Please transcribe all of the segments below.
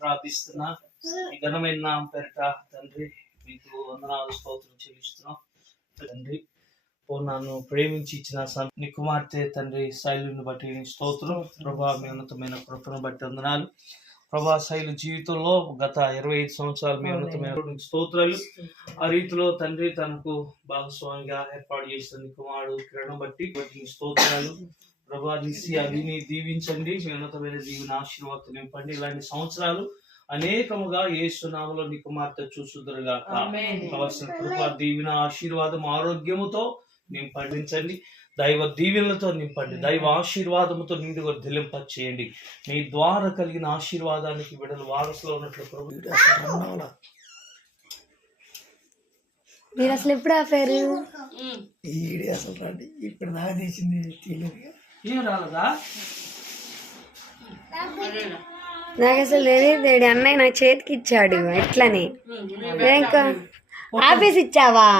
ప్రార్థిస్తున్నా. ఈ ఘనమైన నామం పేరిట తండ్రి మీకు వందనాలు స్తోత్రం చెల్లిస్తున్నాం తండ్రి. నన్ను ప్రేమించి ఇచ్చిన నీ కుమార్తె తండ్రి శైలుని బట్టి స్తోత్రం ప్రభా. మీ ఉన్నతమైన కృపను బట్టి వందనాలు ప్రభా. శైలు జీవితంలో గత 25 సంవత్సరాలు మీ ఉన్నతమైన స్తోత్రాలు. ఆ రీతిలో తండ్రి తనకు భాగస్వామిగా ఏర్పాటు చేసిన నీ కుమారుడు కిరణం బట్టి స్తోత్రాలు ప్రభా. అవిని దీవించండి. మీ ఉన్నతమైన దీవిని ఆశీర్వాదం నింపండి. ఇలాంటి సంవత్సరాలు అనేకముగా యేసు నామములో నీ కుమార్తె చూసుదురుగా కావలసిన కృప దీవిన ఆశీర్వాదం ఆరోగ్యముతో నింపండించండి. దైవ దీవెనలతో నింపండి. దైవ ఆశీర్వాదముతో నిండుగా దిలింప చేయండి. మీ ద్వారా కలిగిన ఆశీర్వాదానికి బిడ్డలు వారసులో ఉన్నట్లు మీరు అసలు ఎప్పుడు ఆపారు? అసలు రండి ఇప్పుడు నాకు తీసింది తెలియదు. ఏం రాలేదా? నాకు అసలు తెలియదు. అన్నయ్య నా చేతికి ఇచ్చాడు ఎట్లని. ఇంకా ఆపేసి ఇచ్చావా?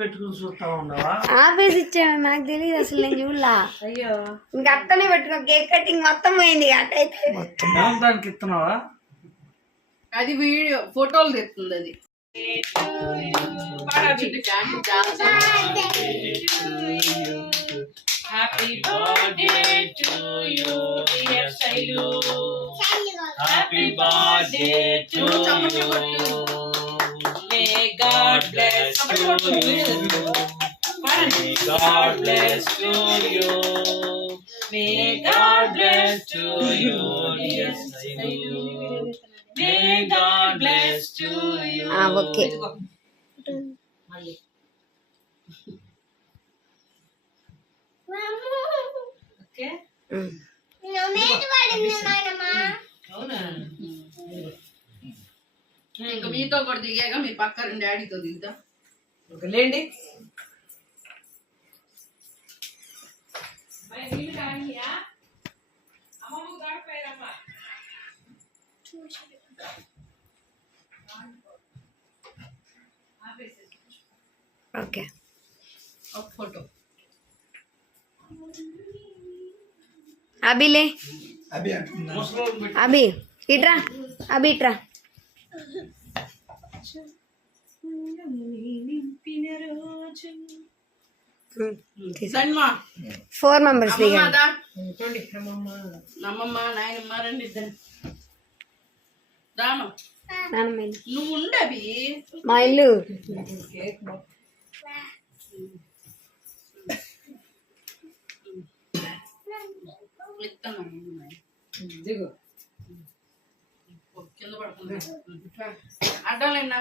పెట్టుకుని చూస్తా ఉండవా? ఆపేసి ఇచ్చావా? నాకు తెలియదు అసలు. నేను చూడలా. అయ్యో ఇంకా అట్టనే పెట్టుకో. కేక్ కటింగ్ మొత్తం పోయింది. అట్టయితే దానికి ఇస్తున్నావా? అది వీడియో ఫోటోలు తెస్తుంది. అది Happy birthday to you, dear Sailu. Happy birthday to you. May God bless you. May God bless to you. May God bless to you, dear Sailu. May God bless to you. Okay. ఇంకా మీతో కూడా దిగాక మీ పక్కన డాడీతో దిగుతా లేండి. Okay ఒక photo. అభిలే అభి ఇట్రా. అభి ఇట్రా. 4 members దిగండి. అమ్మమ్మ నాయనమ్మ రండి ఇద్దరు. దాను నువ్వు ఉండవి. మా ఇల్లు కింద పడుతుంది. అడ్డాలేనా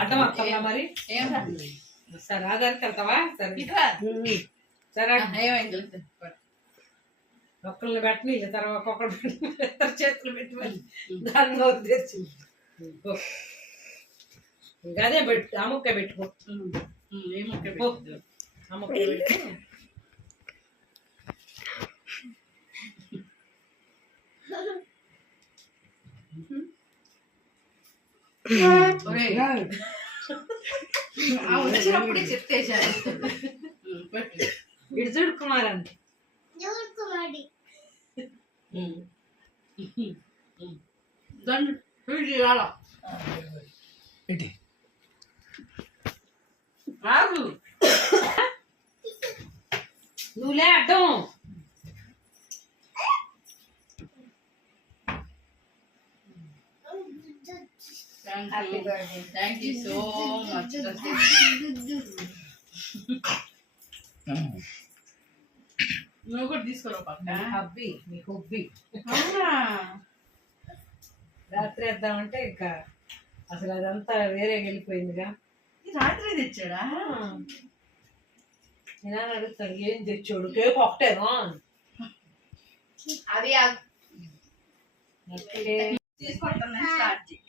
అడ్డం వస్తా మరి. సరే ఆధార్కి వెళ్తావా? సరే ఏమైంది? ఒక్కళ్ళు పెట్టని తర్వాత ఒక్కొక్కరు చేతులు పెట్టి దాన్ని నోరు తెచ్చి అదే పెట్టు. ఆ ముక్క పెట్టుకో. ఆ ముక్క పెట్టు. వచ్చినప్పుడే చెప్తేసారు. ఇటు చూడు కుమార్ అంత నువ్వులే అడ్డం. Thank you so much. నువ్వు కూడా తీసుకోరా పక్క. హబ్బీ నీకు హుబ్బీ. రాత్రి వేద్దామంటే ఇంకా అసలు అదంతా వేరే వెళ్ళిపోయిందిగా. రాత్రి తెచ్చాడా? నేను అడుగుతాడు ఏం తెచ్చాడు. కేక్ ఒకటేనా? అది తీసుకుంటాను స్టార్ట్ చేయి.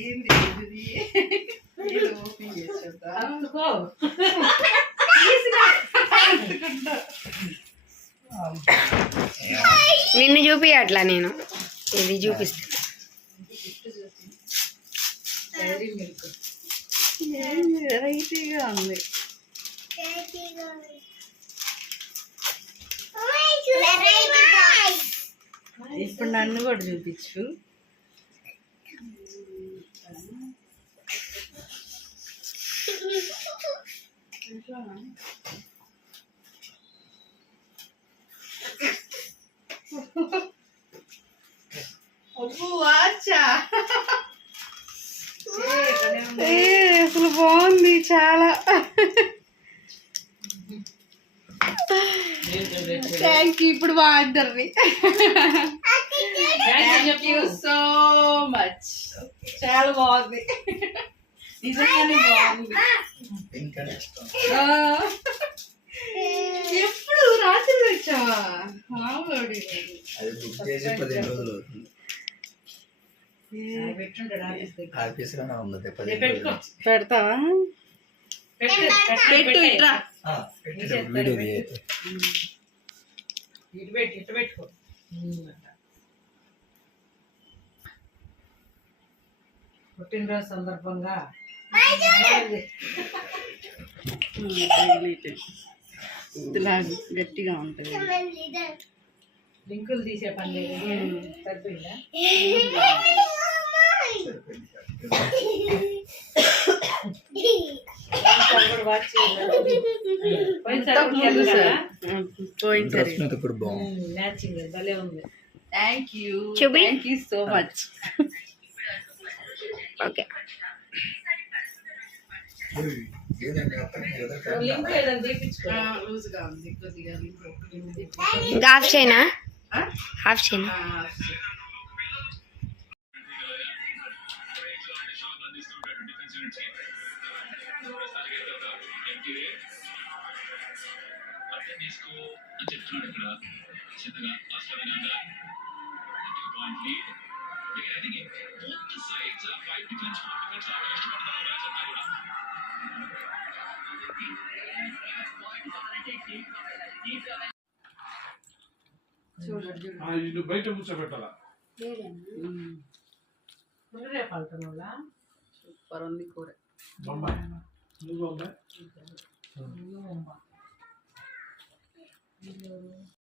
ఏంది ఓపెన్ చేసేద్దా? అందుకో నిన్ను చూపి అట్లా నేను ఇది చూపిస్తాను. డైరీ మిల్క్ వెరైటీగా ఉంది. ఇప్పుడు నన్ను కూడా చూపించు. అసలు బాగుంది చాలా. Thank you. ఇప్పుడు బాగుంటుంది. Thank you so much. చాలా బాగుంది. నిజంగానే బాగుంది. ఎప్పుడు రాత్రి వచ్చావా? మామూలు పెడతావా? పెట్టు ఇట్రా. ఇటు పెట్టుకో. పుట్టినరోజు సందర్భంగా ఇలా గట్టిగా ఉంటుంది. లింకులు తీసే పని లేదు. సరిపోయిందా? మ్యాచింగ్ భలే ఉంది. Thank you. చూపి. Thank you so much. Okay link ఏదైనా తీపించుకో. లూజ్గా ఉంది కొద్దిగా. ఇంకా హాఫ్ చేయనా? హాఫ్ చేయనా? ఇల్లు బయట కూర్చోబెట్టాలా? రేపు వెళ్తున్నా సూపర్ ఉంది కూర. బొంబాయి నువ్వు బొంబాయి